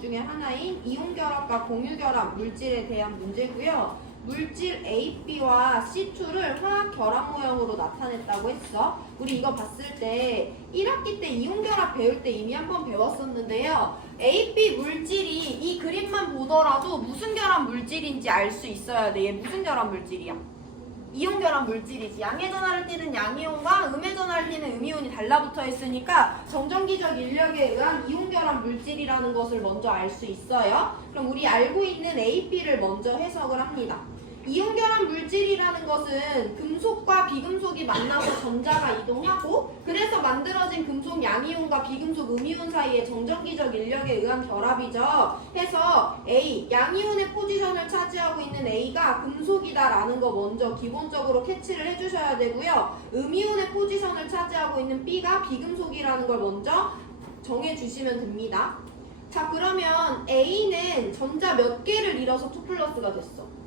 중에 하나인 이온결합과 공유결합 물질에 대한 문제고요. 물질 A,B와 C2를 화학 결합 모형으로 나타냈다고 했어. 우리 이거 봤을 때 1학기 때 이온결합 배울 때 이미 한번 배웠었는데요. A, B 물질이 이 그림만 보더라도 무슨 결합 물질인지 알 수 있어야 돼. 얘 무슨 결합 물질이야? 이온결합 물질이지. 양의 전하를 띠는 양이온과 음의 전하를 띠는 음이온이 달라붙어 있으니까 정전기적 인력에 의한 이온결합 물질이라는 것을 먼저 알 수 있어요. 그럼 우리 알고 있는 A, B를 먼저 해석을 합니다. 이온결합 물질이라는 것은 금속과 비금속이 만나서 전자가 이동하고 그래서 만들어진 금속 양이온과 비금속 음이온 사이의 정전기적 인력에 의한 결합이죠. 해서 A, 양이온의 포지션을 차지하고 있는 A가 금속이다라는 거 먼저 기본적으로 캐치를 해주셔야 되고요. 음이온의 포지션을 차지하고 있는 B가 비금속이라는 걸 먼저 정해주시면 됩니다. 자, 그러면 A는 전자 몇 개를 잃어서 2+가 됐어?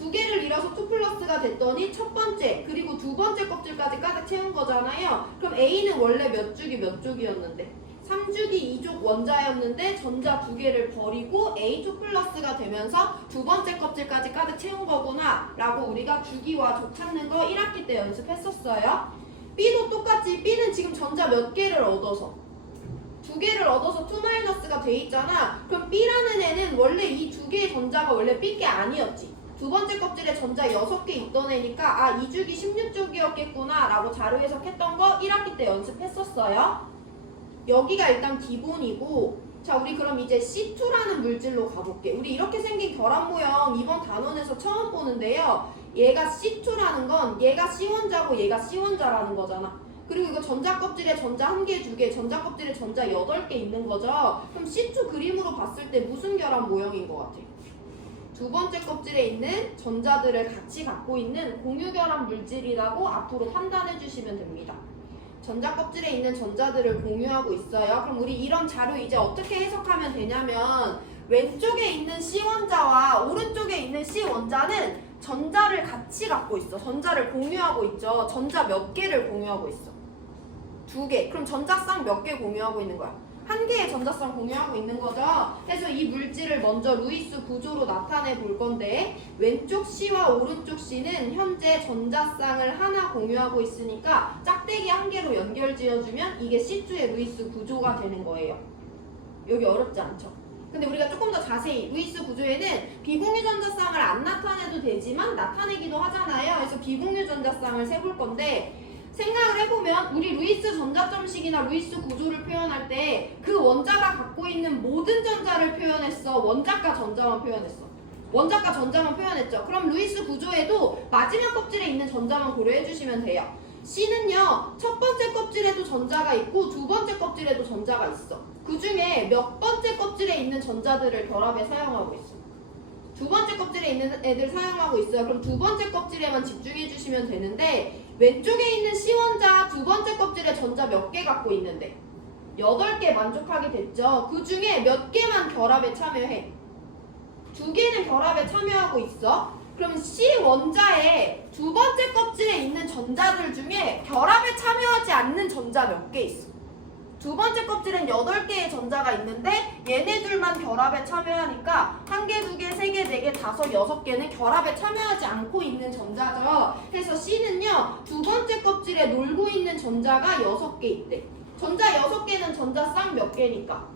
2개를 잃어서 2+가 됐더니 첫 번째 그리고 두 번째 껍질까지 가득 채운 거잖아요. 그럼 A는 원래 몇 주기 몇 쪽이었는데 3주기 2족 원자였는데 전자 2개를 버리고 A 2+가 되면서 두 번째 껍질까지 가득 채운 거구나 라고 우리가 주기와 족 찾는 거 1학기 때 연습했었어요. B도 똑같이 B는 지금 전자 몇 개를 얻어서 2개를 얻어서 2-가 돼 있잖아. 그럼 B라는 애는 원래 이 2개의 전자가 원래 B 게 아니었지. 두 번째 껍질에 전자 6개 있던 애니까 아 2주기 16쪽이었겠구나 라고 자료 해석했던 거 1학기 때 연습했었어요. 여기가 일단 기본이고 자 우리 그럼 이제 C2라는 물질로 가볼게. 우리 이렇게 생긴 결합 모형 이번 단원에서 처음 보는데요. 얘가 C2라는 건 얘가 C원자고 얘가 C원자라는 거잖아. 그리고 이거 전자 껍질에 전자 1개, 2개, 전자 껍질에 전자 8개 있는 거죠. 그럼 C2 그림으로 봤을 때 무슨 결합 모형인 것 같아? 두 번째 껍질에 있는 전자들을 같이 갖고 있는 공유결합 물질이라고 앞으로 판단해 주시면 됩니다. 전자 껍질에 있는 전자들을 공유하고 있어요. 그럼 우리 이런 자료 이제 어떻게 해석하면 되냐면 왼쪽에 있는 C원자와 오른쪽에 있는 C원자는 전자를 같이 갖고 있어. 전자를 공유하고 있죠. 전자 몇 개를 공유하고 있어? 2개. 그럼 전자쌍 몇 개 공유하고 있는 거야? 1개의 전자쌍 공유하고 있는 거죠. 그래서 이 물질을 먼저 루이스 구조로 나타내 볼 건데 왼쪽 C와 오른쪽 C는 현재 전자쌍을 하나 공유하고 있으니까 짝대기 1개로 연결 지어주면 이게 C2의 루이스 구조가 되는 거예요. 여기 어렵지 않죠? 근데 우리가 조금 더 자세히 루이스 구조에는 비공유 전자쌍을 안 나타내도 되지만 나타내기도 하잖아요. 그래서 비공유 전자쌍을 세볼 건데 생각을 해보면 우리 루이스 전자점식이나 루이스 구조를 표현할 때 그 원자가 갖고 있는 모든 전자를 표현했어? 원자과 전자만 표현했어? 원자과 전자만 표현했죠. 그럼 루이스 구조에도 마지막 껍질에 있는 전자만 고려해 주시면 돼요. C는요 첫 번째 껍질에도 전자가 있고 두 번째 껍질에도 전자가 있어. 그 중에 몇 번째 껍질에 있는 전자들을 결합에 사용하고 있어? 두 번째 껍질에 있는 애들 사용하고 있어요. 그럼 두 번째 껍질에만 집중해 주시면 되는데 왼쪽에 있는 C원자 두 번째 껍질에 전자 몇 개 갖고 있는데 8개 만족하게 됐죠. 그 중에 몇 개만 결합에 참여해? 2개는 결합에 참여하고 있어. 그럼 C원자의 두 번째 껍질에 있는 전자들 중에 결합에 참여하지 않는 전자 몇 개 있어? 두 번째 껍질엔 8개의 전자가 있는데 얘네들만 결합에 참여하니까 1개, 2개, 3개, 4개, 5, 6개는 결합에 참여하지 않고 있는 전자죠. 그래서 C는요 두 번째 껍질에 놀고 있는 전자가 6개 있대. 전자 6개는 전자쌍 몇 개니까?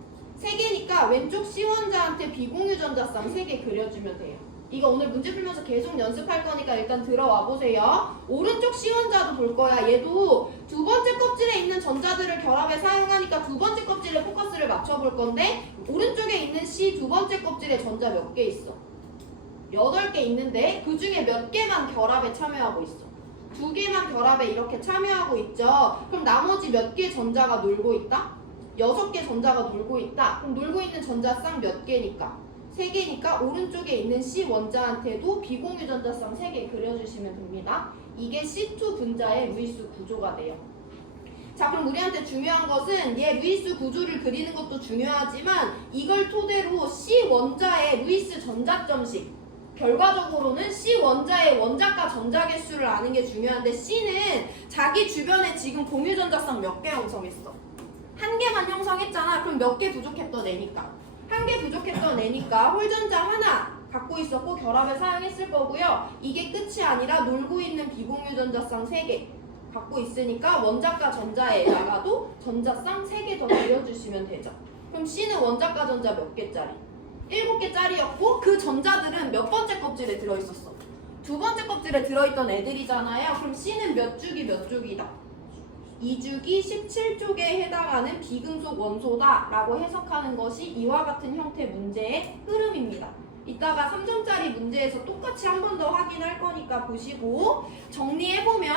3개니까 왼쪽 C원자한테 비공유 전자쌍 3개 그려주면 돼요. 이거 오늘 문제 풀면서 계속 연습할 거니까 일단 들어와 보세요. 오른쪽 C원자도 볼 거야. 얘도 두 번째 껍질에 있는 전자들을 결합에 사용하니까 두 번째 껍질에 포커스를 맞춰볼 건데 오른쪽에 있는 C 두 번째 껍질에 전자 몇 개 있어? 8개 있는데 그 중에 몇 개만 결합에 참여하고 있어? 2개만 결합에 이렇게 참여하고 있죠. 그럼 나머지 몇 개 전자가 놀고 있다? 6개 전자가 놀고 있다. 그럼 놀고 있는 전자쌍 몇 개니까? 3개니까 오른쪽에 있는 C원자한테도 비공유 전자쌍 3개 그려주시면 됩니다. 이게 C2 분자의 루이스 구조가 돼요. 자, 그럼 우리한테 중요한 것은 얘 루이스 구조를 그리는 것도 중요하지만 이걸 토대로 C원자의 루이스 전자점식 결과적으로는 C원자의 원자과 전자 개수를 아는 게 중요한데 C는 자기 주변에 지금 공유 전자쌍 몇 개 형성했어? 1개만 형성했잖아. 그럼 몇 개 부족했던 애니까 한 개 부족했던 애니까 홀전자 하나 갖고 있었고 결합에 사용했을 거고요. 이게 끝이 아니라 놀고 있는 비공유 전자쌍 3개 갖고 있으니까 원자과 전자에다가도 전자쌍 3개 더 그려주시면 되죠. 그럼 C는 원자과 전자 몇 개짜리? 7개짜리였고 그 전자들은 몇 번째 껍질에 들어있었어? 두 번째 껍질에 들어있던 애들이잖아요. 그럼 C는 몇 주기 몇 쪽이다? 2주기 17쪽에 해당하는 비금속 원소다 라고 해석하는 것이 이와 같은 형태 문제의 흐름입니다. 이따가 3점짜리 문제에서 똑같이 한 번 더 확인할 거니까 보시고 정리해보면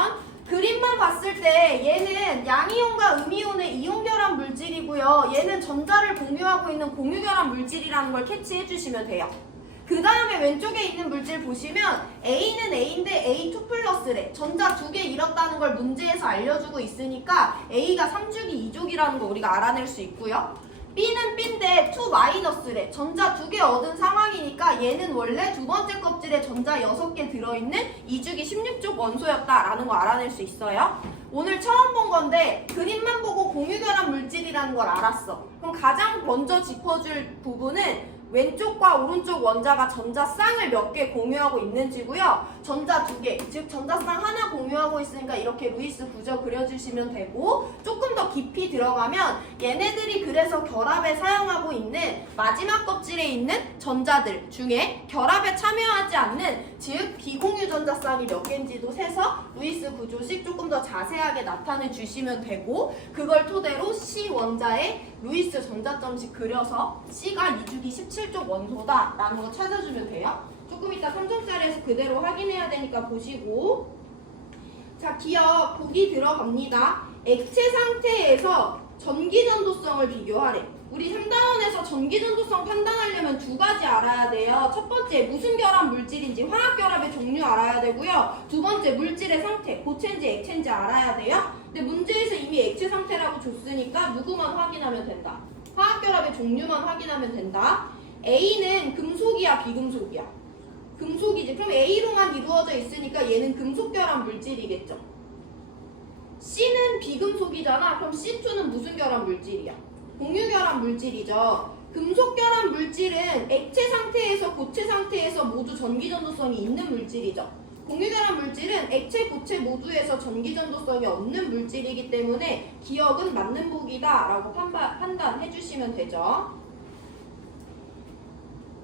그림만 봤을 때 얘는 양이온과 음이온의 이온결합 물질이고요. 얘는 전자를 공유하고 있는 공유결합 물질이라는 걸 캐치해 주시면 돼요. 그 다음에 왼쪽에 있는 물질 보시면 A는 A인데 A2 플러스래. 전자 2개 잃었다는 걸 문제에서 알려주고 있으니까 A가 3주기 2족이라는 거 우리가 알아낼 수 있고요. B는 B인데 2 마이너스래. 전자 2개 얻은 상황이니까 얘는 원래 두 번째 껍질에 전자 6개 들어있는 2주기 16족 원소였다라는 거 알아낼 수 있어요. 오늘 처음 본 건데 그림만 보고 공유결합 물질이라는 걸 알았어. 그럼 가장 먼저 짚어줄 부분은 왼쪽과 오른쪽 원자가 전자쌍을 몇 개 공유하고 있는지고요. 전자 2개, 즉 전자쌍 하나 공유하고 있으니까 이렇게 루이스 구조 그려주시면 되고 조금 더 깊이 들어가면 얘네들이 그래서 결합에 사용하고 있는 마지막 껍질에 있는 전자들 중에 결합에 참여하지 않는 즉 비공유 전자쌍이 몇 개인지도 세서 루이스 구조식 조금 더 자세하게 나타내 주시면 되고 그걸 토대로 C 원자의 루이스 전자점식 그려서 C가 2주기 17족 원소다 라는 거 찾아주면 돼요. 조금 이따 3점짜리에서 그대로 확인해야 되니까 보시고 자 기억 보기 들어갑니다. 액체 상태에서 전기전도성을 비교하래. 우리 3단원에서 전기전도성 판단하려면 두 가지 알아야 돼요. 첫 번째 무슨 결합 물질인지 화학결합의 종류 알아야 되고요. 두 번째 물질의 상태, 고체인지 액체인지 알아야 돼요. 근데 문제에서 이미 액체 상태라고 줬으니까 누구만 확인하면 된다. 화학결합의 종류만 확인하면 된다. A는 금속이야 비금속이야? 금속이지. 그럼 A로만 이루어져 있으니까 얘는 금속결합 물질이겠죠. C는 비금속이잖아. 그럼 C2는 무슨 결합 물질이야? 공유결합 물질이죠. 금속결합 물질은 액체 상태에서 고체 상태에서 모두 전기전도성이 있는 물질이죠. 공유결합 물질은 액체, 고체 모두에서 전기전도성이 없는 물질이기 때문에 기억은 맞는 보기다 라고 판단해 주시면 되죠.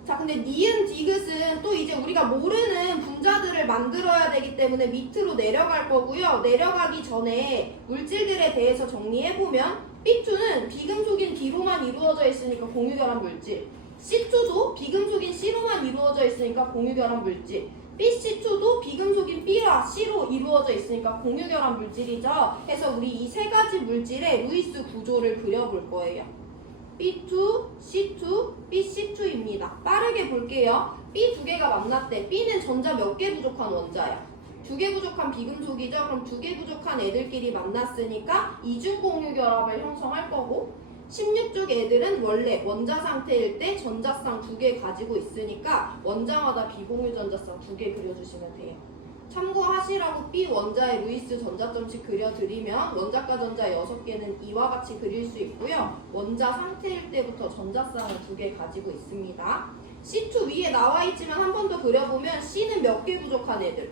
자, 근데 니은, 디귿은 또 이제 우리가 모르는 분자들을 만들어야 되기 때문에 밑으로 내려갈 거고요. 내려가기 전에 물질들에 대해서 정리해보면 B2는 비금속인 B로만 이루어져 있으니까 공유결합 물질, C2도 비금속인 C로만 이루어져 있으니까 공유결합 물질, BC2도 비금속인 B와 C로 이루어져 있으니까 공유결합 물질이죠. 그래서 우리 이 세 가지 물질의 루이스 구조를 그려볼 거예요. B2, C2, BC2입니다. 빠르게 볼게요. B 두 개가 만났대. B는 전자 몇 개 부족한 원자야? 2개 부족한 비금속이죠. 그럼 2개 부족한 애들끼리 만났으니까 이중 공유 결합을 형성할 거고 16쪽 애들은 원래 원자 상태일 때 전자쌍 2개 가지고 있으니까 원자마다 비공유 전자쌍 2개 그려주시면 돼요. 참고하시라고 B 원자의 루이스 전자점식 그려드리면 원자과 전자 6개는 이와 같이 그릴 수 있고요. 원자 상태일 때부터 전자쌍을 2개 가지고 있습니다. C2 위에 나와 있지만 한 번 더 그려보면 C는 몇 개 부족한 애들?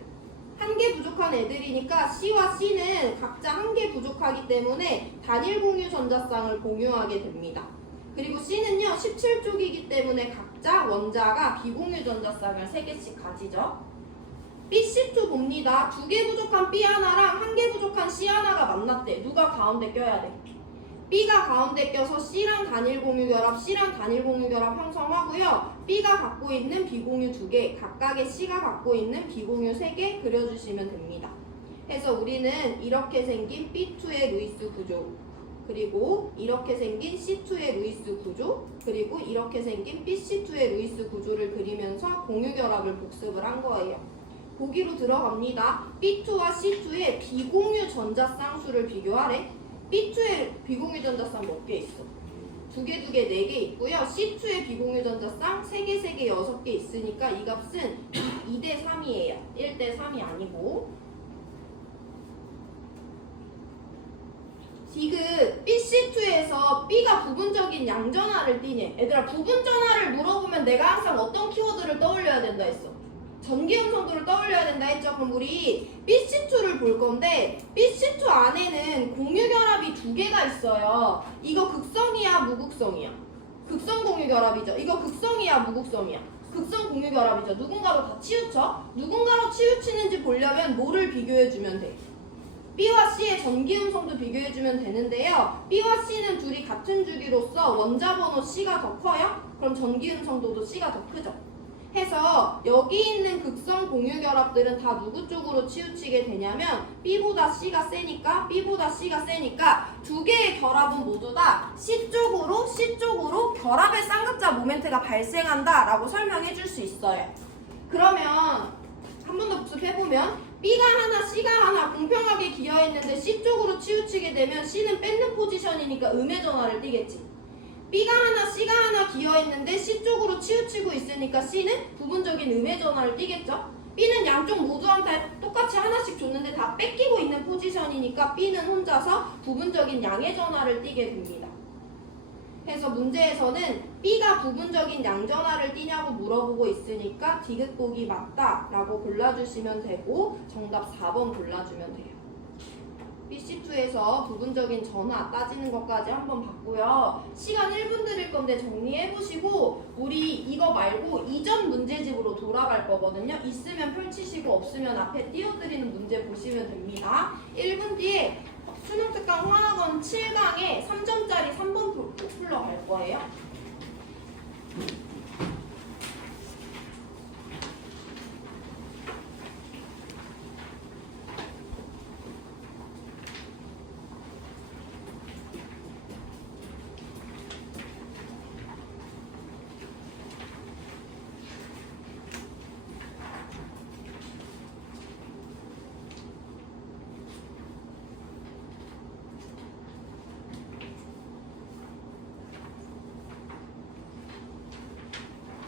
1개 부족한 애들이니까 C와 C는 각자 1개 부족하기 때문에 단일 공유 전자쌍을 공유하게 됩니다. 그리고 C는요 17쪽이기 때문에 각자 원자가 비공유 전자쌍을 3개씩 가지죠. BC2 봅니다. 2개 부족한 B 하나랑 1개 부족한 C 하나가 만났대. 누가 가운데 껴야 돼? B가 가운데 껴서 C랑 단일 공유 결합, C랑 단일 공유 결합 형성하고요. B가 갖고 있는 비공유 2개, 각각의 C가 갖고 있는 비공유 3개 그려주시면 됩니다. 그래서 우리는 이렇게 생긴 B2의 루이스 구조, 그리고 이렇게 생긴 C2의 루이스 구조, 그리고 이렇게 생긴 BC2의 루이스 구조를 그리면서 공유 결합을 복습을 한 거예요. 보기로 들어갑니다. B2와 C2의 비공유 전자쌍수를 비교하래. B2의 비공유 전자쌍 몇 개 있어? 2개, 4개 있고요. C2의 비공유 전자쌍 3개, 6개 있으니까 이 값은 2대 3이에요. 1대 3이 아니고 디귿 BC2에서 B가 부분적인 양전하를 띠니. 얘들아, 부분전하를 물어보면 내가 항상 어떤 키워드를 떠올려야 된다 했어? 전기음성도를 떠올려야 된다 했죠. 그럼 우리 BC2를 볼 건데 BC2 안에는 공유결합이 두 개가 있어요. 이거 극성이야, 무극성이야? 극성 공유결합이죠. 이거 극성이야, 무극성이야? 극성 공유결합이죠. 누군가로 다 치우쳐? 누군가로 치우치는지 보려면 뭐를 비교해주면 돼? B와 C의 전기음성도 비교해주면 되는데요. B와 C는 둘이 같은 주기로서 원자번호 C가 더 커요? 그럼 전기음성도도 C가 더 크죠. 해서 여기 있는 극성 공유결합들은 다 누구 쪽으로 치우치게 되냐면 B보다 C가 세니까 두 개의 결합은 모두 다 C 쪽으로 결합의 쌍극자 모멘트가 발생한다 라고 설명해 줄 수 있어요. 그러면 한 번 더 복습해보면 B가 하나 C가 하나 공평하게 기여했는데 C 쪽으로 치우치게 되면 C는 뺏는 포지션이니까 음의 전화를 띠겠지. B가 하나 C가 하나 기여했는데 C 쪽으로 치우치고 있으니까 C는 부분적인 음의 전화를 띠겠죠. B는 양쪽 모두한테 똑같이 하나씩 줬는데 다 뺏기고 있는 포지션이니까 B는 혼자서 부분적인 양의 전화를 띠게 됩니다. 그래서 문제에서는 B가 부분적인 양전하를 띠냐고 물어보고 있으니까 디귿 보기 맞다 라고 골라주시면 되고 정답 4번 골라주면 돼요. BC2에서 부분적인 전화 따지는 것까지 한번 봤고요. 시간 1분 드릴 건데 정리해보시고 우리 이거 말고 이전 문제집으로 돌아갈 거거든요. 있으면 펼치시고 없으면 앞에 띄워드리는 문제 보시면 됩니다. 1분 뒤에 수능특강 화학원 7강에 3점짜리 3번 풀러 갈 거예요.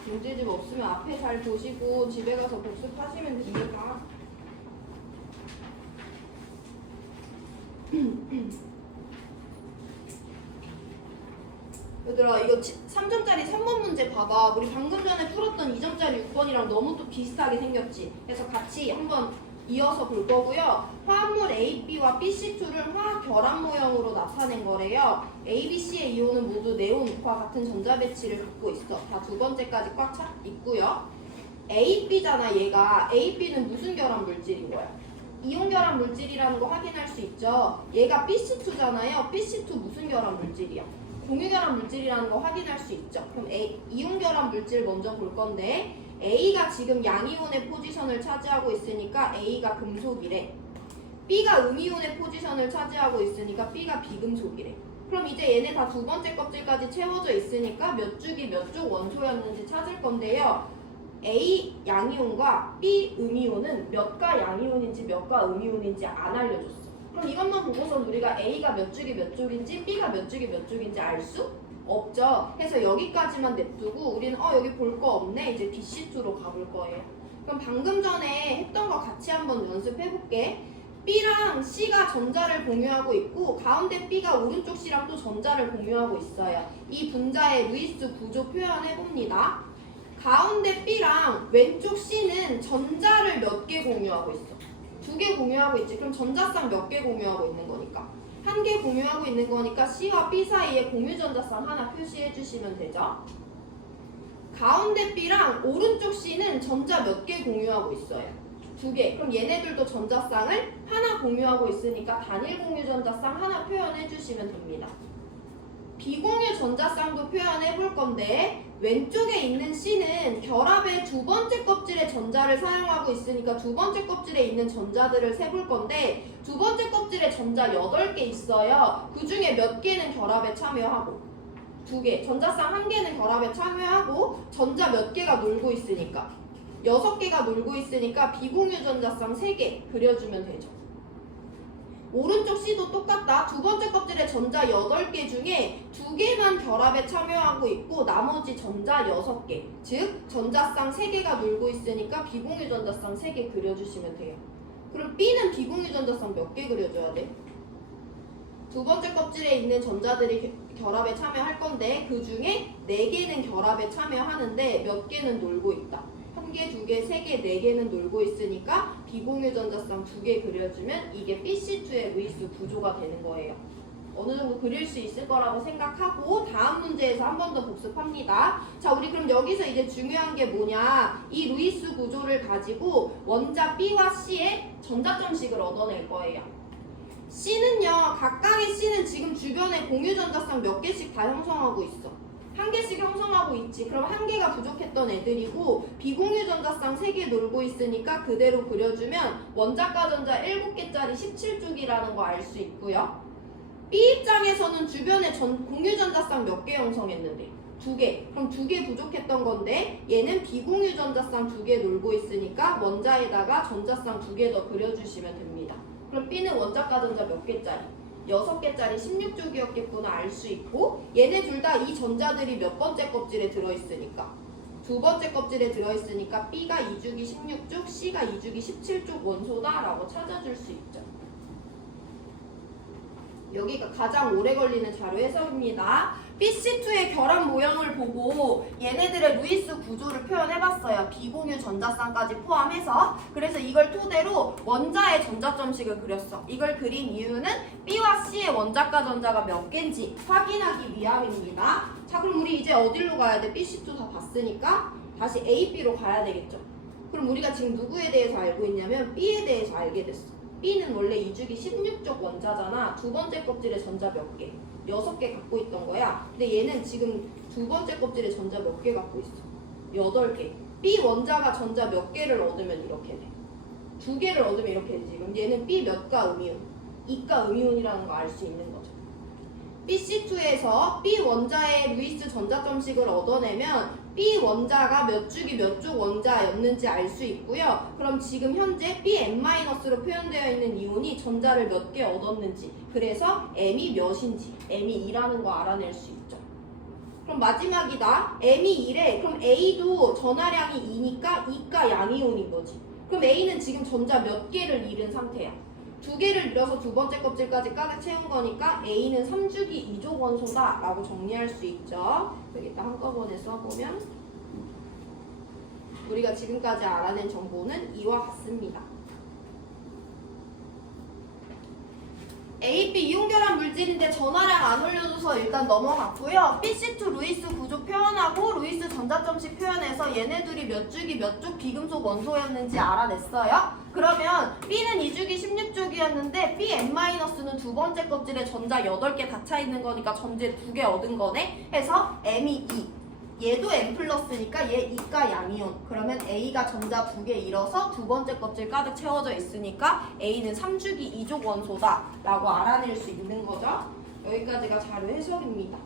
문제집 없으면 앞에 잘 보시고 집에 가서 복습하시면 됩니다. 얘들아 이거 3점짜리 3번 문제 봐봐. 우리 방금 전에 풀었던 2점짜리 6번이랑 너무 또 비슷하게 생겼지. 그래서 같이 한번 이어서 볼 거고요. 화합물 A, B와 BC2를 화학 결합 모형으로 나타낸 거래요. A, B, C의 이온은 모두 네온과 같은 전자 배치를 갖고 있어. 다 두 번째까지 꽉 차 있고요. A, B잖아 얘가. A, B는 무슨 결합 물질인 거야? 이온 결합 물질이라는 거 확인할 수 있죠. 얘가 BC2잖아요. BC2 무슨 결합 물질이야? 공유 결합 물질이라는 거 확인할 수 있죠. 그럼 이온 결합 물질 먼저 볼 건데 A가 지금 양이온의 포지션을 차지하고 있으니까 A가 금속이래. B가 음이온의 포지션을 차지하고 있으니까 B가 비금속이래. 그럼 이제 얘네 다 두 번째 껍질까지 채워져 있으니까 몇 주기 몇 쪽 원소였는지 찾을 건데요. A 양이온과 B 음이온은 몇가 양이온인지 몇가 음이온인지 안 알려줬어. 그럼 이것만 보고선 우리가 A가 몇 주기 몇 쪽인지 B가 몇 주기 몇 쪽인지 알 수 없죠. 그래서 여기까지만 냅두고 우리는 여기 볼 거 없네. 이제 BC2로 가볼 거예요. 그럼 방금 전에 했던 거 같이 한번 연습해볼게. B랑 C가 전자를 공유하고 있고 가운데 B가 오른쪽 C랑 또 전자를 공유하고 있어요. 이 분자의 루이스 구조 표현해봅니다. 가운데 B랑 왼쪽 C는 전자를 몇 개 공유하고 있어? 2개 공유하고 있지. 그럼 전자쌍 몇 개 공유하고 있는 거니까? 1개 공유하고 있는 거니까 C와 B 사이에 공유 전자쌍 하나 표시해 주시면 되죠. 가운데 B랑 오른쪽 C는 전자 몇 개 공유하고 있어요? 2개. 그럼 얘네들도 전자쌍을 하나 공유하고 있으니까 단일 공유 전자쌍 하나 표현해 주시면 됩니다. 비공유 전자쌍도 표현해 볼 건데 왼쪽에 있는 C는 결합의 두 번째 껍질의 전자를 사용하고 있으니까 두 번째 껍질에 있는 전자들을 세볼 건데 두 번째 껍질에 전자 8개 있어요. 그 중에 몇 개는 결합에 참여하고 2개, 전자쌍 1개는 결합에 참여하고 전자 몇 개가 놀고 있으니까 6개가 놀고 있으니까 비공유 전자쌍 3개 그려주면 되죠. 오른쪽 C도 똑같다. 두 번째 껍질에 전자 8개 중에 2개만 결합에 참여하고 있고 나머지 전자 6개. 즉 전자쌍 3개가 놀고 있으니까 비공유 전자쌍 3개 그려주시면 돼요. 그럼 B는 비공유 전자쌍 몇 개 그려줘야 돼? 두 번째 껍질에 있는 전자들이 결합에 참여할 건데 그 중에 4개는 결합에 참여하는데 몇 개는 놀고 있다. 1개, 2개, 3개, 4개는 놀고 있으니까 비공유 전자쌍 2개 그려주면 이게 BC2의 루이스 구조가 되는 거예요. 어느 정도 그릴 수 있을 거라고 생각하고 다음 문제에서 한 번 더 복습합니다. 자, 우리 그럼 여기서 이제 중요한 게 뭐냐? 이 루이스 구조를 가지고 원자 B와 C의 전자점식을 얻어낼 거예요. C는요, 각각의 C는 지금 주변에 공유 전자쌍 몇 개씩 다 형성하고 있어. 1개씩 형성하고 있지. 그럼 1개가 부족했던 애들이고 비공유 전자쌍 3개 놀고 있으니까 그대로 그려주면 원자과 전자 7개짜리 17쪽이라는 거 알 수 있고요. B 입장에서는 주변에 공유 전자쌍 몇 개 형성했는데? 2개. 그럼 2개 부족했던 건데 얘는 비공유 전자쌍 2개 놀고 있으니까 원자에다가 전자쌍 2개 더 그려주시면 됩니다. 그럼 B는 원자과 전자 몇 개짜리? 6개짜리 16쪽이었겠구나 알 수 있고 얘네 둘 다 이 전자들이 몇 번째 껍질에 들어있으니까? 2번째 껍질에 들어있으니까 B가 2주기 16쪽, C가 2주기 17쪽 원소다 라고 찾아줄 수 있죠. 여기가 가장 오래 걸리는 자료 해석입니다. BC2의 결합 모형을 보고 얘네들의 루이스 구조를 표현해봤어요. 비공유 전자쌍까지 포함해서. 그래서 이걸 토대로 원자의 전자점식을 그렸어. 이걸 그린 이유는 B와 C의 원자과 전자가 몇 개인지 확인하기 위함입니다. 자, 그럼 우리 이제 어디로 가야 돼? BC2 다 봤으니까 다시 A, B로 가야 되겠죠. 그럼 우리가 지금 누구에 대해서 알고 있냐면 B에 대해서 알게 됐어. B는 원래 2주기 16쪽 원자잖아. 두 번째 껍질에 전자 몇 개? 6개 갖고 있던 거야. 근데 얘는 지금 두 번째 껍질에 전자 몇 개 갖고 있어? 8개. B 원자가 전자 몇 개를 얻으면 이렇게 돼. 2개를 얻으면 이렇게 되지. 그럼 얘는 B 몇가 음이온? 2가 음이온이라는 거 알 수 있는 거죠. BC2에서 B 원자의 루이스 전자점식을 얻어내면 B 원자가 몇 주기 몇 쪽 원자였는지 알 수 있고요. 그럼 지금 현재 Bn-로 표현되어 있는 이온이 전자를 몇 개 얻었는지, 그래서 M이 몇인지, M이 2라는 거 알아낼 수 있죠. 그럼 마지막이다. M이 2래. 그럼 A도 전하량이 2니까 2가 양이온인 거지. 그럼 A는 지금 전자 몇 개를 잃은 상태야. 2개를 잃어서 두 번째 껍질까지 가득 채운 거니까 A는 3주기 2족 원소다 라고 정리할 수 있죠. 여기다 한꺼번에 써보면 우리가 지금까지 알아낸 정보는 이와 같습니다. A, B 이온결합 물질인데 전하량 안 올려줘서 일단 넘어갔고요. BC2 루이스 구조 표현하고 루이스 전자점식 표현해서 얘네들이 몇 주기 몇 쪽 비금속 원소였는지 알아냈어요. 그러면 B는 2주기 16쪽이었는데 Bn-는 두 번째 껍질에 전자 8개 다 차있는 거니까 전제 2개 얻은 거네. 해서 M이 2. 얘도 N 플러스니까 얘 2가 양이온. 그러면 A가 전자 2개 잃어서 두 번째 껍질 가득 채워져 있으니까 A는 3주기 2족 원소다 라고 알아낼 수 있는 거죠. 여기까지가 자료 해석입니다.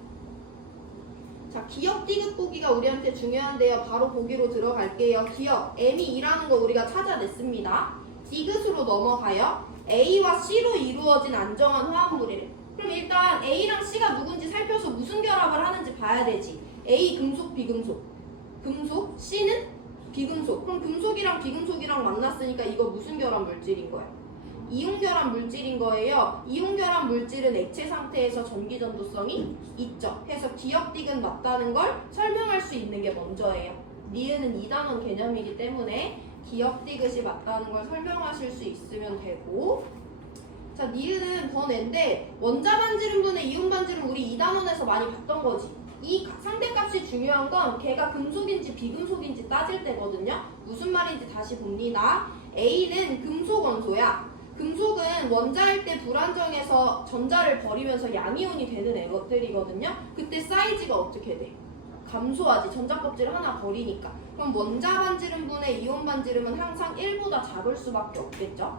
자, 기억 디귿 보기가 우리한테 중요한데요. 바로 보기로 들어갈게요. 기억 M이 2라는 거 우리가 찾아냈습니다. 디귿으로 넘어가요. A와 C로 이루어진 안정한 화합물이래. 그럼 일단 A랑 C가 누군지 살펴서 무슨 결합을 하는지 봐야 되지. A 금속, 비금속. 금속, C는 비금속. 그럼 금속이랑 비금속이랑 만났으니까 이거 무슨 결합 물질인 거야? 이온 결합 물질인 거예요. 이온 결합 물질은 액체 상태에서 전기 전도성이 있죠. 해서 기억 디귿 맞다는 걸 설명할 수 있는 게 먼저예요. 니은은 2단원 개념이기 때문에 기억 디귿이 맞다는 걸 설명하실 수 있으면 되고, 자, 니은은 번인데 원자 반지름분의 이온 반지름 우리 2단원에서 많이 봤던 거지. 이 상대값이 중요한 건 걔가 금속인지 비금속인지 따질 때거든요. 무슨 말인지 다시 봅니다. A는 금속 원소야. 금속은 원자일 때 불안정해서 전자를 버리면서 양이온이 되는 애들이거든요. 그때 사이즈가 어떻게 돼? 감소하지. 전자껍질 하나 버리니까. 그럼 원자 반지름분의 이온 반지름은 항상 1보다 작을 수밖에 없겠죠.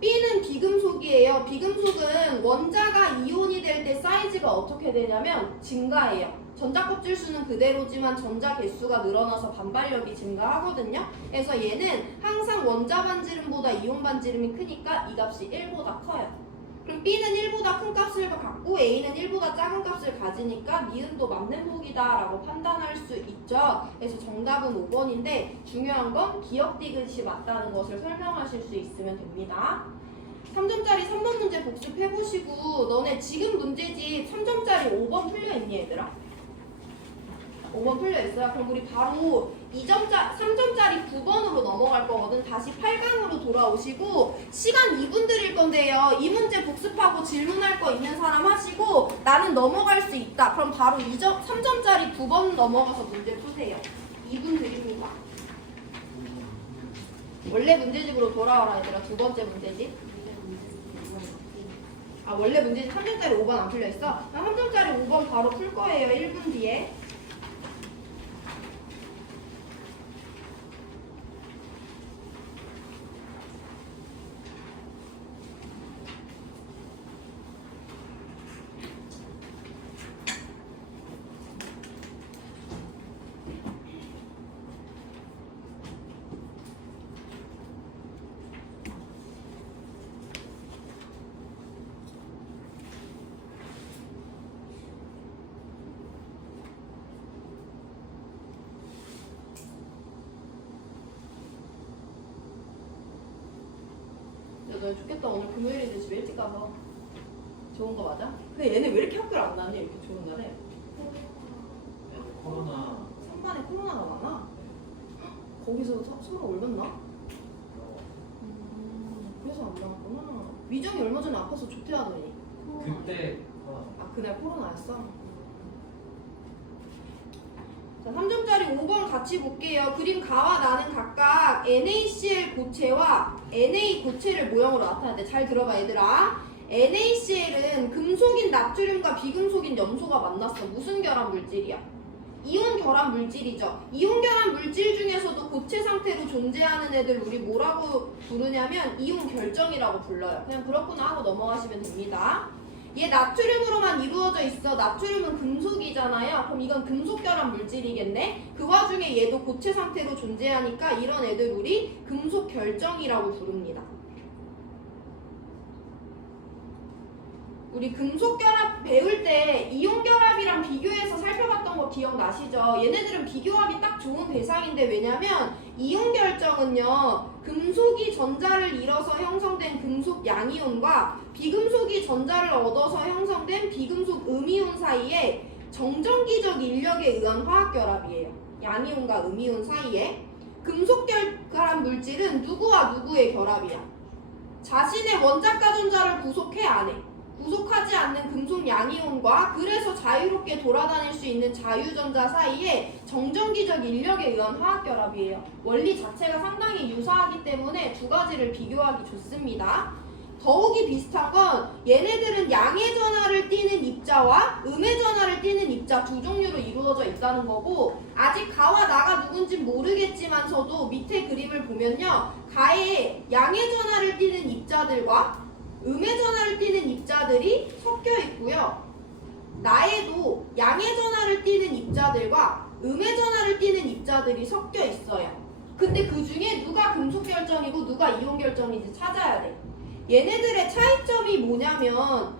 B는 비금속이에요. 비금속은 원자가 이온이 될 때 사이즈가 어떻게 되냐면 증가해요. 전자껍질 수는 그대로지만 전자 개수가 늘어나서 반발력이 증가하거든요. 그래서 얘는 항상 원자 반지름보다 이온 반지름이 크니까 이 값이 1보다 커요. 그럼 B는 1보다 큰 값을 갖고 A는 1보다 작은 값을 가지니까 니은도 맞는 보기다 라고 판단할 수 있죠. 그래서 정답은 5번인데 중요한 건 기억 디귿이 맞다는 것을 설명하실 수 있으면 됩니다. 3점짜리 3번 문제 복습해보시고 너네 지금 문제집 3점짜리 5번 풀려있니 얘들아? 5번 풀려있어요? 그럼 우리 바로 3점짜리 9번으로 넘어갈 거거든. 다시 8강으로 돌아오시고 시간 2분 드릴 건데요. 이 문제 복습하고 질문할 거 있는 사람 하시고 나는 넘어갈 수 있다. 그럼 바로 3점짜리 9번 넘어가서 문제 푸세요. 2분 드립니다. 원래 문제집으로 돌아와라 얘들아. 두 번째 문제집. 아 원래 문제집 3점짜리 5번 안 풀려있어? 그럼 3점짜리 5번 바로 풀 거예요. 1분 뒤에. 너 좋겠다. 오늘 금요일인데 집에 일찍 가서. 좋은 거 맞아? 근데 얘네 왜 이렇게 학교를 안 나니? 이렇게 좋은 날에. 코로나. 3반에 코로나가 많아? 거기서 서로 올렸나? 그래서 안 나왔구나. 미정이 얼마 전에 아파서 조퇴하더니. 그때 코로나. 아 그날 코로나였어? 자 3점짜리 5번 같이 볼게요. 그림 가와 나는 각각 NaCl 고체와 Na 고체를 모형으로 나타내는데 잘 들어봐 얘들아. NaCl은 금속인 나트륨과 비금속인 염소가 만났어. 무슨 결합 물질이야? 이온 결합 물질이죠. 이온 결합 물질 중에서도 고체 상태로 존재하는 애들 우리 뭐라고 부르냐면 이온 결정이라고 불러요. 그냥 그렇구나 하고 넘어가시면 됩니다. 얘 나트륨으로만 이루어져 있어. 나트륨은 금속이잖아요. 그럼 이건 금속 결합 물질이겠네. 그 와중에 얘도 고체 상태로 존재하니까 이런 애들 우리 금속 결정이라고 부릅니다. 우리 금속 결합 배울 때 이온 결합이랑 비교해서 살펴봤던 거 기억나시죠? 얘네들은 비교하기 딱 좋은 대상인데 왜냐면 이온 결정은요 금속이 전자를 잃어서 형성된 금속 양이온과 비금속이 전자를 얻어서 형성된 비금속 음이온 사이에 정전기적 인력에 의한 화학 결합이에요. 양이온과 음이온 사이에. 금속 결합 물질은 누구와 누구의 결합이야? 자신의 원자가 전자를 구속해 안 해. 구속하지 않는 금속 양이온과 그래서 자유롭게 돌아다닐 수 있는 자유전자 사이에 정전기적 인력에 의한 화학결합이에요. 원리 자체가 상당히 유사하기 때문에 두 가지를 비교하기 좋습니다. 더욱이 비슷한 건 얘네들은 양의 전하를 띠는 입자와 음의 전하를 띠는 입자 두 종류로 이루어져 있다는 거고 아직 가와 나가 누군지 모르겠지만서도 밑에 그림을 보면요. 가에 양의 전하를 띠는 입자들과 음의 전하를 띠는 입자들이 섞여 있고요. 나에도 양의 전하를 띠는 입자들과 음의 전하를 띠는 입자들이 섞여 있어요. 근데 그 중에 누가 금속 결정이고 누가 이온 결정인지 찾아야 돼. 얘네들의 차이점이 뭐냐면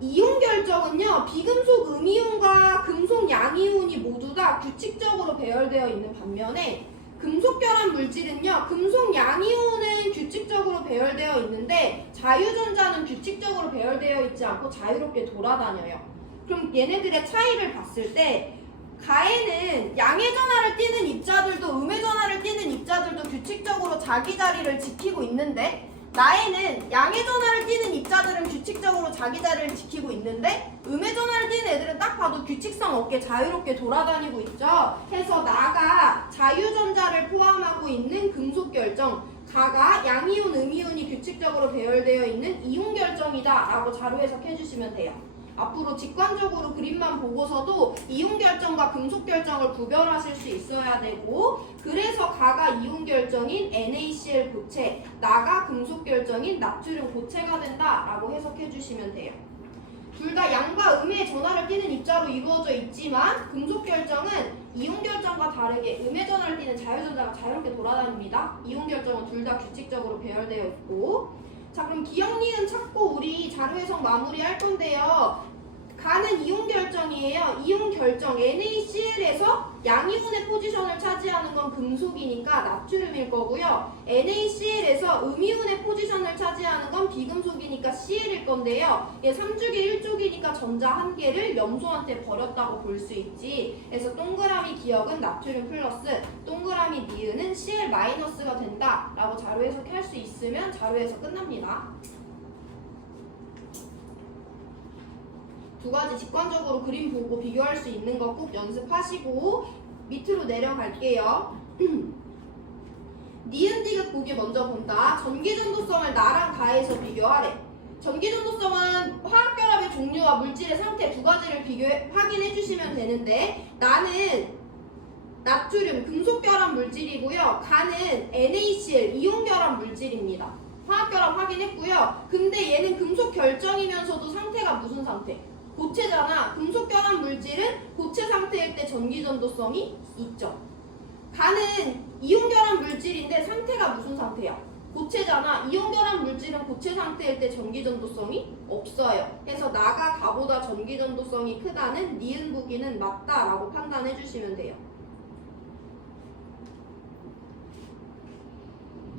이온 결정은요. 비금속 음이온과 금속 양이온이 모두 다 규칙적으로 배열되어 있는 반면에 금속 결합 물질은요. 금속 양이온은 규칙적으로 배열되어 있는데 자유전자는 규칙적으로 배열되어 있지 않고 자유롭게 돌아다녀요. 그럼 얘네들의 차이를 봤을 때 가에는 양의 전하를 띠는 입자들도 음의 전하를 띠는 입자들도 규칙적으로 자기 자리를 지키고 있는데 나에는 양의 전하를 띠는 입자들은 규칙적으로 자기 자리를 지키고 있는데 음의 전하를 띠는 애들은 딱 봐도 규칙성 없게 자유롭게 돌아다니고 있죠. 해서 나가 자유전자를 포함하고 있는 금속 결정, 가가 양이온, 음이온이 규칙적으로 배열되어 있는 이온 결정이다 라고 자료 해석해 주시면 돼요. 앞으로 직관적으로 그림만 보고서도 이온 결정과 금속 결정을 구별하실 수 있어야 되고 그래서 가가 이온 결정인 NaCl 고체, 나가 금속 결정인 나트륨 고체가 된다라고 해석해 주시면 돼요. 둘 다 양과 음의 전하를 띠는 입자로 이루어져 있지만 금속 결정은 이온 결정과 다르게 음의 전하를 띠는 자유전자가 자유롭게 돌아다닙니다. 이온 결정은 둘 다 규칙적으로 배열되어 있고 자 그럼 기억 니은 찾고 우리 자료 해석 마무리 할 건데요. 가는 이온 결정이에요. 이온 결정 NaCl에서 양이온의 포지션을 차지하는 건 금속이니까 나트륨일 거고요. NaCl에서 음이온의 포지션을 차지하는 건 비금속이니까 Cl일 건데요. 얘 3주기 1쪽이니까 전자 한 개를 염소한테 버렸다고 볼 수 있지. 그래서 동그라미 기억은 나트륨 플러스, 동그라미 니은은 Cl 마이너스가 된다 라고 자료 해석할 수 있으면 자료 해석 끝납니다. 두 가지 직관적으로 그림 보고 비교할 수 있는 거 꼭 연습하시고 밑으로 내려갈게요. 니은 디귿 보기 먼저 본다. 전기전도성을 나랑 가해서 비교하래. 전기전도성은 화학결합의 종류와 물질의 상태 두 가지를 확인해 주시면 되는데, 나는 나트륨 금속결합 물질이고요. 가는 NaCl 이온결합 물질입니다. 화학결합 확인했고요. 근데 얘는 금속 결정이면서도 상태가 무슨 상태? 고체잖아. 금속 결합 물질은 고체 상태일 때 전기 전도성이 있죠. 가는 이온 결합 물질인데 상태가 무슨 상태야? 고체잖아. 이온 결합 물질은 고체 상태일 때 전기 전도성이 없어요. 그래서 나가 가보다 전기 전도성이 크다는 니은 보기는 맞다라고 판단해 주시면 돼요.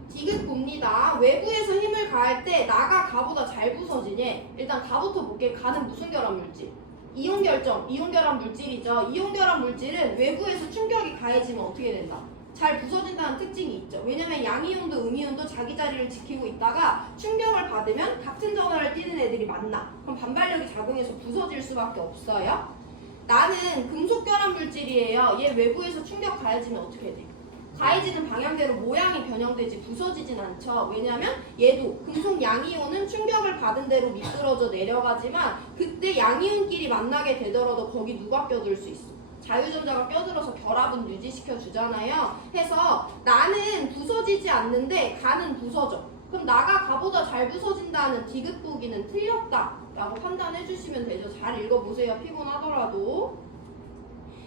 디귿 봅니다. 외부에서 힘을 가할 때 나가 가보다 잘 부서지니, 일단 가부터 볼게. 가는 무슨 결합 물질? 이온 결정, 이온 결합 물질이죠. 이온 결합 물질은 외부에서 충격이 가해지면 어떻게 된다? 잘 부서진다는 특징이 있죠. 왜냐면 양이온도 음이온도 자기 자리를 지키고 있다가 충격을 받으면 같은 전하를 띠는 애들이 만나. 그럼 반발력이 작용해서 부서질 수밖에 없어요. 나는 금속 결합 물질이에요. 얘 외부에서 충격 가해지면 어떻게 돼? 가해지는 방향대로 모양이 변형되지 부서지진 않죠. 왜냐하면 얘도 금속 양이온은 충격을 받은 대로 미끄러져 내려가지만 그때 양이온끼리 만나게 되더라도 거기 누가 껴들 수 있어? 자유전자가 껴들어서 결합은 유지시켜 주잖아요. 해서 나는 부서지지 않는데 가는 부서져. 그럼 나가 가보다 잘 부서진다는 디귿 보기는 틀렸다 라고 판단해 주시면 되죠. 잘 읽어보세요. 피곤하더라도.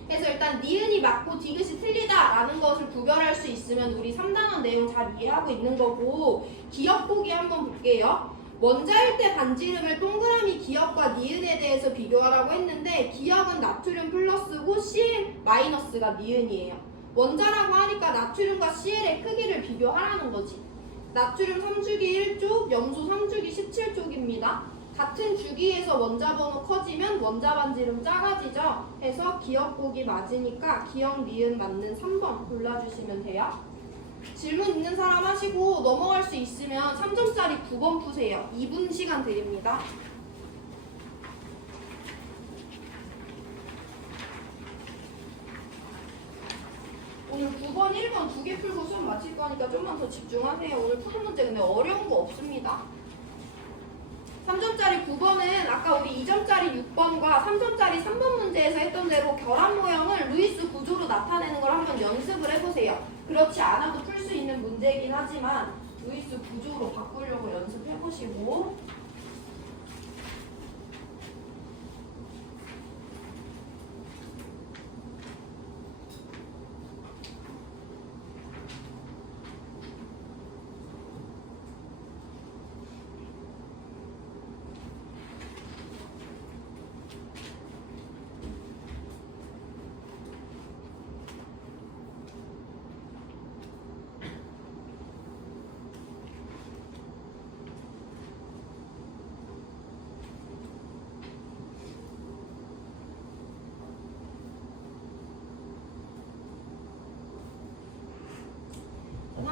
그래서 일단 니은이 맞고 디귿이 틀리다라는 것을 구별할 수 있으면 우리 3단원 내용 잘 이해하고 있는 거고, 기억 보기 한번 볼게요. 원자일 때 반지름을 동그라미 기억과 니은에 대해서 비교하라고 했는데, 기억은 나트륨 플러스고 Cl 마이너스가 니은이에요. 원자라고 하니까 나트륨과 Cl의 크기를 비교하라는 거지. 나트륨 3주기 1쪽, 염소 3주기 17쪽입니다. 같은 주기에서 원자 번호 커지면 원자 반지름 작아지죠. 해서 기억 보기 맞으니까 기억 니은 맞는 3번 골라주시면 돼요. 질문 있는 사람 하시고 넘어갈 수 있으면 3점짜리 9번 푸세요. 2분 시간 드립니다. 오늘 9번, 1번 두 개 풀고 수업 마칠 거니까 좀만 더 집중하세요. 오늘 푸는 문제 근데 어려운 거 없습니다. 3점짜리 9번은 아까 우리 2점짜리 6번과 3점짜리 3번 문제에서 했던 대로 결합 모형을 루이스 구조로 나타내는 걸 한번 연습을 해보세요. 그렇지 않아도 풀 수 있는 문제이긴 하지만 루이스 구조로 바꾸려고 연습해보시고,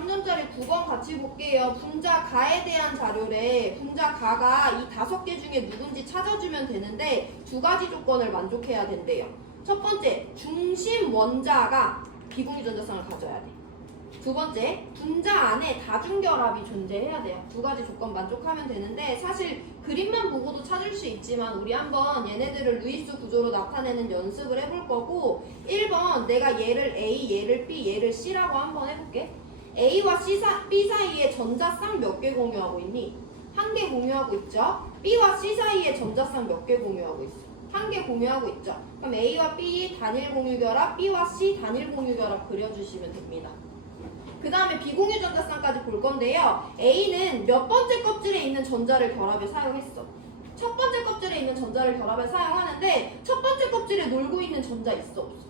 삼점짜리 9번 같이 볼게요. 분자 가에 대한 자료래. 분자 가가 이 5개 중에 누군지 찾아주면 되는데 두 가지 조건을 만족해야 된대요. 첫 번째, 중심 원자가 비공유 전자성을 가져야 돼. 두 번째, 분자 안에 다중결합이 존재해야 돼요. 두 가지 조건 만족하면 되는데, 사실 그림만 보고도 찾을 수 있지만 우리 한번 얘네들을 루이스 구조로 나타내는 연습을 해볼 거고, 1번 내가 얘를 A, 얘를 B, 얘를 C라고 한번 해볼게. A와 B 사이에 전자쌍 몇 개 공유하고 있니? 한 개 공유하고 있죠? B와 C 사이에 전자쌍 몇 개 공유하고 있어? 한 개 공유하고 있죠? 그럼 A와 B 단일 공유 결합, B와 C 단일 공유 결합 그려주시면 됩니다. 그 다음에 비공유 전자쌍까지 볼 건데요. A는 몇 번째 껍질에 있는 전자를 결합에 사용했어? 첫 번째 껍질에 있는 전자를 결합해 사용하는데 첫 번째 껍질에 놀고 있는 전자 있어 없어?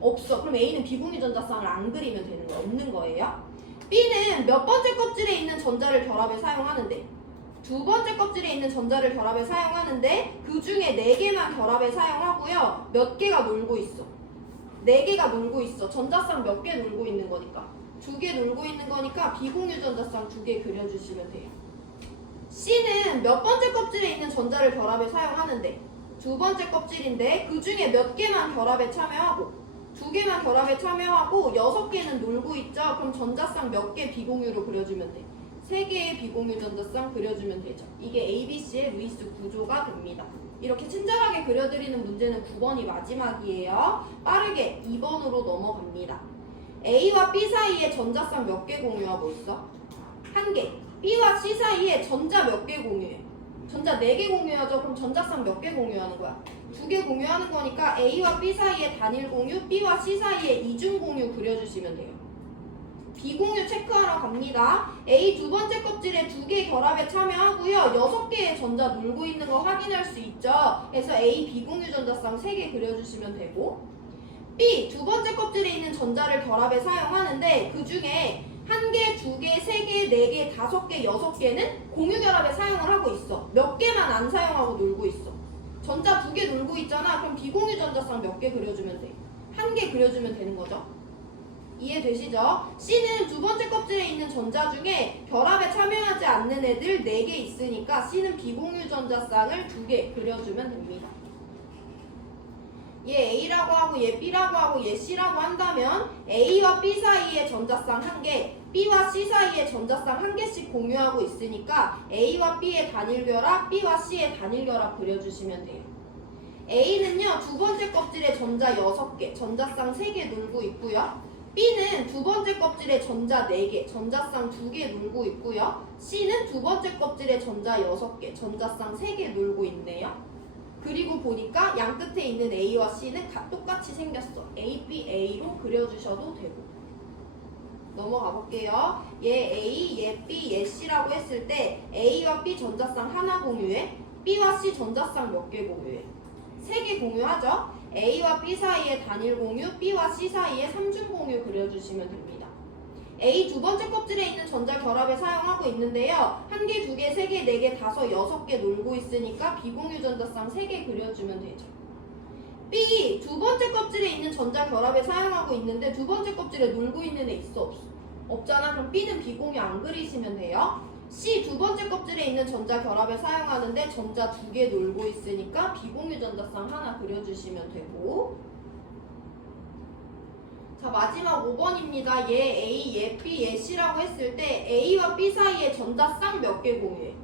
없어. 그럼 A는 비공유 전자쌍을 안 그리면 되는 거야. 없는 거예요. B는 몇 번째 껍질에 있는 전자를 결합해 사용하는데 두 번째 껍질에 있는 전자를 결합해 사용하는데 그 중에 4개만 결합해 사용하고요. 몇 개가 놀고 있어? 4개가 놀고 있어. 전자쌍 몇 개 놀고 있는 거니까 2개 놀고 있는 거니까 비공유 전자쌍 2개 그려주시면 돼요. C는 몇 번째 껍질에 있는 전자를 결합해 사용하는데 두 번째 껍질인데 그 중에 몇 개만 결합에 참여하고 2개만 결합에 참여하고 6개는 놀고 있죠. 그럼 전자쌍 몇 개 비공유로 그려주면 돼? 3개의 비공유 전자쌍 그려주면 되죠. 이게 ABC의 루이스 구조가 됩니다. 이렇게 친절하게 그려드리는 문제는 9번이 마지막이에요. 빠르게 2번으로 넘어갑니다. A와 B 사이에 전자쌍 몇 개 공유하고 있어? 1개. B와 C 사이에 전자 몇 개 공유해? 전자 4개 공유하죠. 그럼 전자쌍 몇 개 공유하는 거야? 2개 공유하는 거니까 A와 B 사이에 단일 공유, B와 C 사이에 이중 공유 그려주시면 돼요. 비공유 체크하러 갑니다. A 두 번째 껍질에 2개 결합에 참여하고요. 6개의 전자 놀고 있는 거 확인할 수 있죠. 그래서 A 비공유 전자쌍 3개 그려주시면 되고 B 두 번째 껍질에 있는 전자를 결합에 사용하는데 그 중에 1개, 2개, 3개, 4개, 5개, 6개는 공유 결합에 사용을 하고 있어. 몇 개만 안 사용하고 놀고 있어. 전자 2개 놀고 있잖아. 그럼 비공유 전자쌍 몇 개 그려주면 돼? 1개 그려주면 되는 거죠. 이해되시죠? C는 두 번째 껍질에 있는 전자 중에 결합에 참여하지 않는 애들 4개 있으니까 C는 비공유 전자쌍을 2개 그려주면 됩니다. 얘 A라고 하고 얘 B라고 하고 얘 C라고 한다면 A와 B 사이에 전자쌍 1개, B와 C 사이에 전자쌍 1개씩 공유하고 있으니까 A와 B의 단일 결합, B와 C의 단일 결합 그려주시면 돼요. A는요 두 번째 껍질에 전자 6개, 전자쌍 3개 놀고 있고요. B는 두 번째 껍질에 전자 4개, 전자쌍 2개 놀고 있고요. C는 두 번째 껍질에 전자 6개, 전자쌍 3개 놀고 있네요. 그리고 보니까 양 끝에 있는 A와 C는 똑같이 생겼어. A, B, A로 그려주셔도 되고. 넘어가 볼게요. 얘 A, 얘 B, 얘 C라고 했을 때 A와 B 전자쌍 하나 공유해? B와 C 전자쌍 몇 개 공유해? 3개 공유하죠? A와 B 사이에 단일 공유, B와 C 사이에 3중 공유 그려주시면 됩니다. A 두 번째 껍질에 있는 전자 결합에 사용하고 있는데요. 1개, 2개, 3개, 4개, 5, 6개 놀고 있으니까 비공유 전자쌍 3개 그려주면 되죠. B 두 번째 껍질에 있는 전자 결합에 사용하고 있는데 두 번째 껍질에 놀고 있는 애 있어 없어? 없잖아. 그럼 B는 비공유 안 그리시면 돼요. C 두 번째 껍질에 있는 전자 결합에 사용하는데 전자 2개 놀고 있으니까 비공유 전자쌍 하나 그려주시면 되고. 자 마지막 5번입니다. 얘 A, 얘 B, 얘 C라고 했을 때 A와 B 사이에 전자쌍 몇 개 공유해?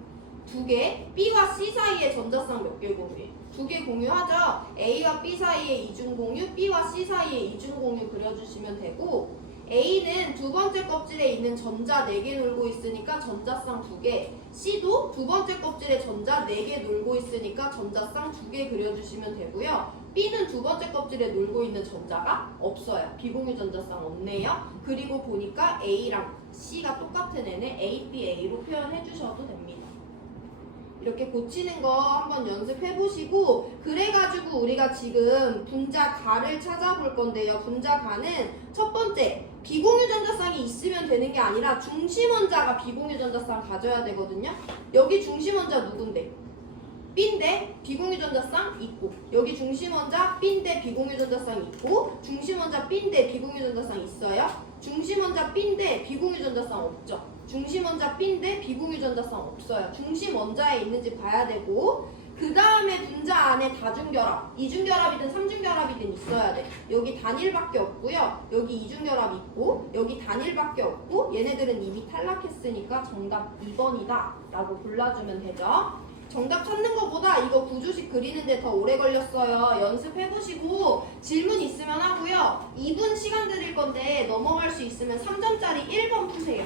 2개. B와 C 사이에 전자쌍 몇 개 공유해? 2개 공유하죠. A와 B 사이에 이중 공유, B와 C 사이에 이중 공유 그려주시면 되고 A는 두 번째 껍질에 있는 전자 4개 놀고 있으니까 전자쌍 2개, C도 두 번째 껍질에 전자 4개 놀고 있으니까 전자쌍 2개 그려주시면 되고요. B는 두 번째 껍질에 놀고 있는 전자가 없어요. 비공유 전자쌍 없네요. 그리고 보니까 A랑 C가 똑같은 애는 A, B, A로 표현해 주셔도 됩니다. 이렇게 고치는 거 한번 연습해 보시고 그래가지고 우리가 지금 분자 가를 찾아볼 건데요. 분자 가는 첫 번째 비공유 전자쌍이 있으면 되는 게 아니라 중심 원자가 비공유 전자쌍 가져야 되거든요. 여기 중심 원자 누군데? B인데 비공유 전자쌍 있고 여기 중심 원자 B인데 비공유 전자쌍 있고 중심 원자 B인데 비공유 전자쌍 있어요? 중심 원자 B인데 비공유 전자쌍 없죠? 중심 원자 B인데 비공유 전자쌍 없어요. 중심 원자에 있는지 봐야 되고 그 다음에 분자 안에 다중결합, 이중결합이든 삼중결합이든 있어야 돼. 여기 단일밖에 없고요. 여기 이중결합 있고 여기 단일밖에 없고 얘네들은 이미 탈락했으니까 정답 2번이다 라고 골라주면 되죠. 정답 찾는 것보다 이거 구조식 그리는데 더 오래 걸렸어요. 연습해보시고 질문 있으면 하고요. 2분 시간 드릴 건데 넘어갈 수 있으면 3점짜리 1번 푸세요.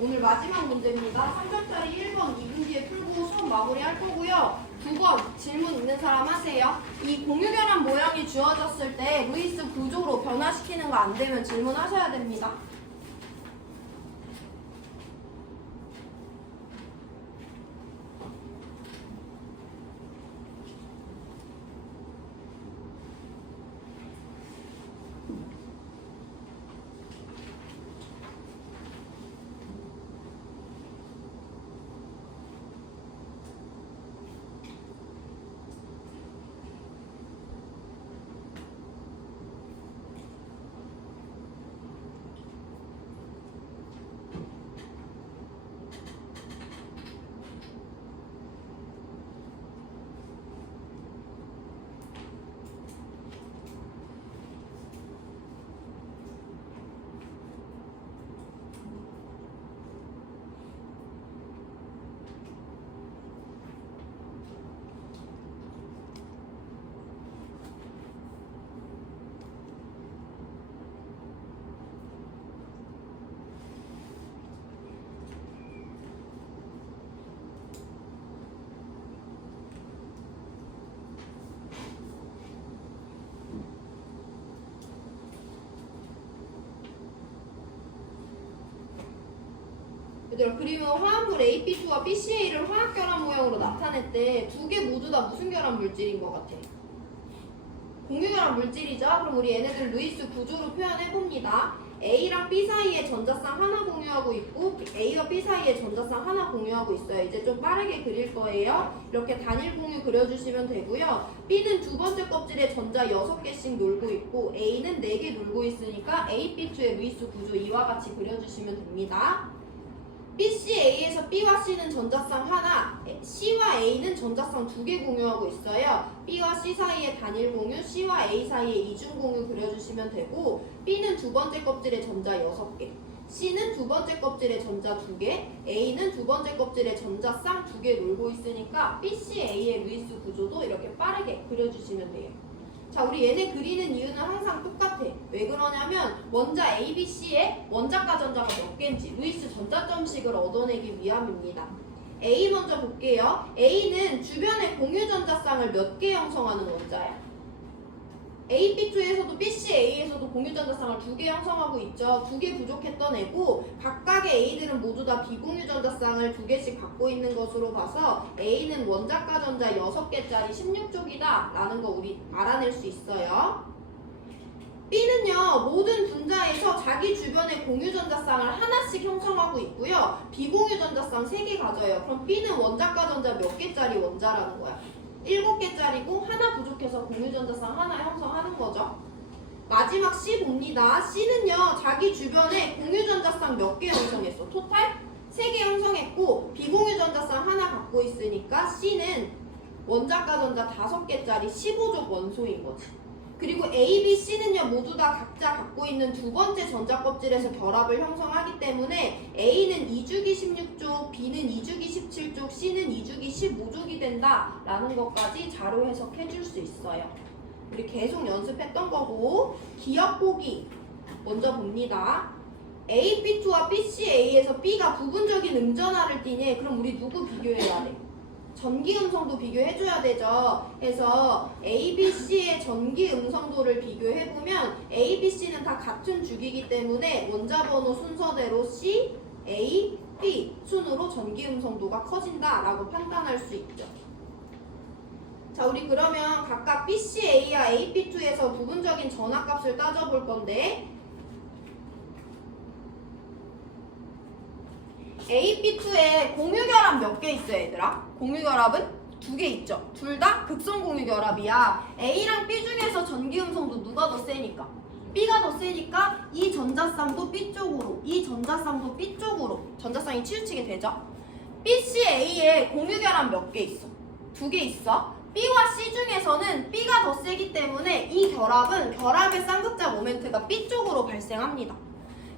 오늘 마지막 문제입니다. 3점짜리 1번 2분 뒤에 풀고 수업 마무리 할 거고요. 2번 질문 있는 사람 하세요. 이 공유결합 모양이 주어졌을 때 루이스 구조로 변화시키는 거 안 되면 질문하셔야 됩니다. 얘들아, 그리고 화합물 AP2와 BCA를 화학 결합 모형으로 나타냈대. 두 개 모두 다 무슨 결합 물질인 것 같아? 공유 결합 물질이죠. 그럼 우리 얘네들 루이스 구조로 표현해 봅니다. A랑 B 사이에 전자쌍 하나 공유하고 있고 A와 B 사이에 전자쌍 하나 공유하고 있어요. 이제 좀 빠르게 그릴 거예요. 이렇게 단일 공유 그려주시면 되고요. B는 두 번째 껍질에 전자 6개씩 놀고 있고 A는 4개 놀고 있으니까 AP2의 루이스 구조 이와 같이 그려주시면 됩니다. BCA에서 B와 C는 전자쌍 하나, C와 A는 전자쌍 2개 공유하고 있어요. B와 C 사이에 단일 공유, C와 A 사이에 이중 공유 그려주시면 되고 B는 두 번째 껍질에 전자 6개, C는 두 번째 껍질에 전자 2개, A는 두 번째 껍질에 전자쌍 2개 놀고 있으니까 BCA의 루이스 구조도 이렇게 빠르게 그려주시면 돼요. 자, 우리 얘네 그리는 이유는 항상 똑같아. 왜 그러냐면 원자 ABC에 원자과 전자가 몇 개인지 루이스 전자점식을 얻어내기 위함입니다. A 먼저 볼게요. A는 주변에 공유 전자쌍을 몇 개 형성하는 원자야? AP2에서도 BCA에서도 공유 전자쌍을 2개 형성하고 있죠. 2개 부족했던 애고 각각의 A들은 모두 다 비공유 전자쌍을 2개씩 갖고 있는 것으로 봐서 A는 원자과 전자 6개짜리 16쪽이다 라는 거 우리 알아낼 수 있어요. B는요, 모든 분자에서 자기 주변에 공유 전자쌍을 하나씩 형성하고 있고요. 비공유 전자쌍 3개 가져요. 그럼 B는 원자과 전자 몇 개짜리 원자라는 거야? 7개짜리고 하나 부족해서 공유전자쌍 하나 형성하는 거죠. 마지막 C 봅니다. C는요, 자기 주변에 공유전자쌍 몇 개 형성했어? 토탈 3개 형성했고 비공유전자쌍 하나 갖고 있으니까 C는 원자과 전자 5개짜리 15족 원소인 거지. 그리고 A, B, C는요 모두 다 각자 갖고 있는 두 번째 전자 껍질에서 결합을 형성하기 때문에 A는 2주기 16족, B는 2주기 17족, C는 2주기 15족이 된다 라는 것까지 자료 해석해 줄 수 있어요. 우리 계속 연습했던 거고 기억 보기 먼저 봅니다. AP2와 BCA에서 B가 부분적인 음전하를 띠네. 그럼 우리 누구 비교해야 돼? 전기 음성도 비교해줘야 되죠. 그래서 A, B, C의 전기 음성도를 비교해보면 A, B, C는 다 같은 주기이기 때문에 원자 번호 순서대로 C, A, B 순으로 전기 음성도가 커진다라고 판단할 수 있죠. 자, 우리 그러면 각각 BCA와 AP2에서 부분적인 전하값을 따져볼 건데 AP2에 공유결합 몇 개 있어요, 얘들아? 공유결합은 2개 있죠. 둘 다 극성 공유결합이야. A랑 B 중에서 전기음성도 누가 더 세니까? B가 더 세니까 이 전자쌍도 B 쪽으로, 이 전자쌍도 B 쪽으로 전자쌍이 치우치게 되죠. BCA에 공유결합 몇 개 있어? 2개 있어. B와 C 중에서는 B가 더 세기 때문에 이 결합은 결합의 쌍극자 모멘트가 B 쪽으로 발생합니다.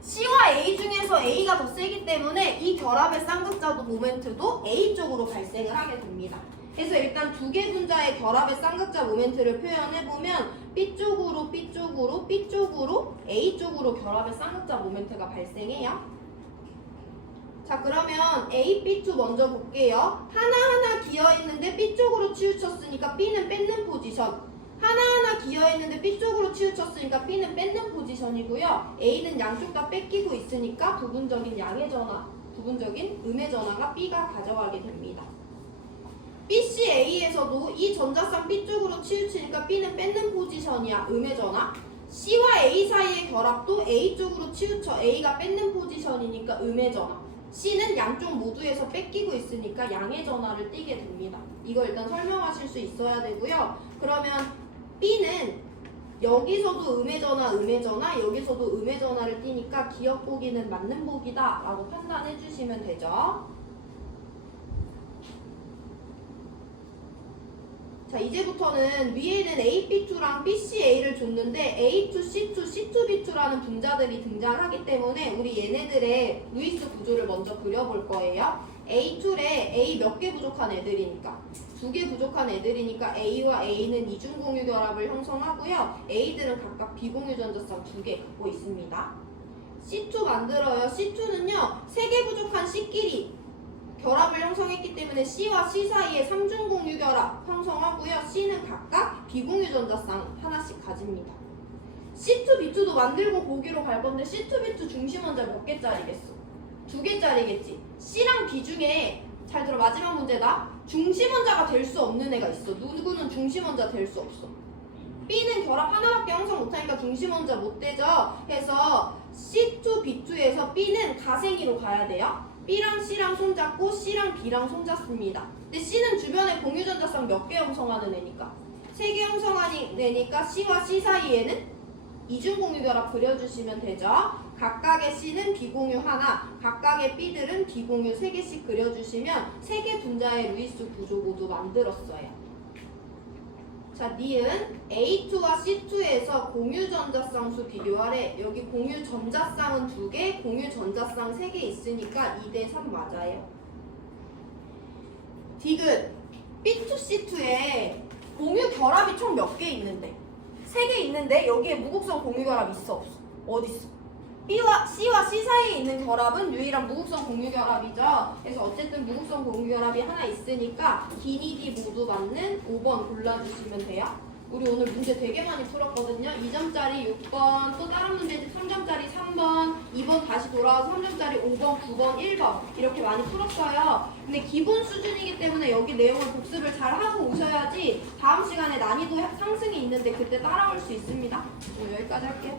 C와 A 중에서 A가 더 세기 때문에 이 결합의 쌍극자도 모멘트도 A 쪽으로 발생을 하게 됩니다. 그래서 일단 두 개 분자의 결합의 쌍극자 모멘트를 표현해보면 B 쪽으로 B 쪽으로 B 쪽으로 A 쪽으로 결합의 쌍극자 모멘트가 발생해요. 자, 그러면 A, B2 먼저 볼게요. 하나하나 기어있는데 B 쪽으로 치우쳤으니까 B는 뺏는 포지션. 하나하나 기어있는데 B 쪽으로 치우쳤으니까 B는 뺏는 포지션이고요. A는 양쪽 다 뺏기고 있으니까 부분적인 양의 전화, 부분적인 음의 전화가 B가 가져가게 됩니다. BCA에서도 이 전자쌍 B 쪽으로 치우치니까 B는 뺏는 포지션이야, 음의 전화. C와 A 사이의 결합도 A 쪽으로 치우쳐 A가 뺏는 포지션이니까 음의 전화. C는 양쪽 모두에서 뺏기고 있으니까 양의 전화를 띠게 됩니다. 이거 일단 설명하실 수 있어야 되고요. 그러면 B는 여기서도 음의 전화, 여기서도 음의 전화를 띠니까 기억 보기는 맞는 보기다 라고 판단해 주시면 되죠. 자, 이제부터는 위에는 AP2랑 BCA를 줬는데 A2, C2, C2B2라는 분자들이 등장하기 때문에 우리 얘네들의 루이스 구조를 먼저 그려볼 거예요. A2에 A 몇 개 부족한 애들이니까 2개 부족한 애들이니까 A와 A는 이중 공유 결합을 형성하고요. A들은 각각 비공유 전자쌍 2개 갖고 있습니다. C2 만들어요. C2는요 3개 부족한 C끼리 결합을 형성했기 때문에 C와 C 사이에 3중 공유 결합 형성하고요. C는 각각 비공유 전자쌍 하나씩 가집니다. C2, B2도 만들고 보기로 갈 건데 C2, B2 중심 원자 몇 개짜리겠어? 두 개짜리겠지. C랑 B 중에 잘 들어 마지막 문제다. 중심원자가 될 수 없는 애가 있어. 누구는 중심원자 될 수 없어. B는 결합 하나밖에 형성 못하니까 중심원자 못 되죠. 그래서 C2, B2에서 B는 가생이로 가야 돼요. B랑 C랑 손잡고 C랑 B랑 손잡습니다. 근데 C는 주변에 공유전자쌍 몇 개 형성하는 애니까 3개 형성하는 애니까 C와 C 사이에는 이중공유결합 그려주시면 되죠. 각각의 C는 비공유 하나, 각각의 B들은 비공유 3개씩 그려주시면 3개 분자의 루이스 구조 모두 만들었어요. 자, 니은 A2와 C2에서 공유전자쌍수 비교하래. 여기 공유전자쌍은 2개, 공유전자쌍 3개 있으니까 2대3 맞아요. 디귿 B2C2에 공유결합이 총 몇 개 있는데? 3개 있는데 여기에 무극성 공유결합 있어 없어? 어딨어? B와 C와 C 사이에 있는 결합은 유일한 무극성 공유결합이죠. 그래서 어쨌든 무극성 공유결합이 하나 있으니까 기니디 모두 맞는 5번 골라주시면 돼요. 우리 오늘 문제 되게 많이 풀었거든요. 2점짜리 6번, 또 다른 문제지 3점짜리 3번, 2번 다시 돌아와서 3점짜리 5번, 9번, 1번 이렇게 많이 풀었어요. 근데 기본 수준이기 때문에 여기 내용을 복습을 잘 하고 오셔야지 다음 시간에 난이도 상승이 있는데 그때 따라올 수 있습니다. 오늘 여기까지 할게요.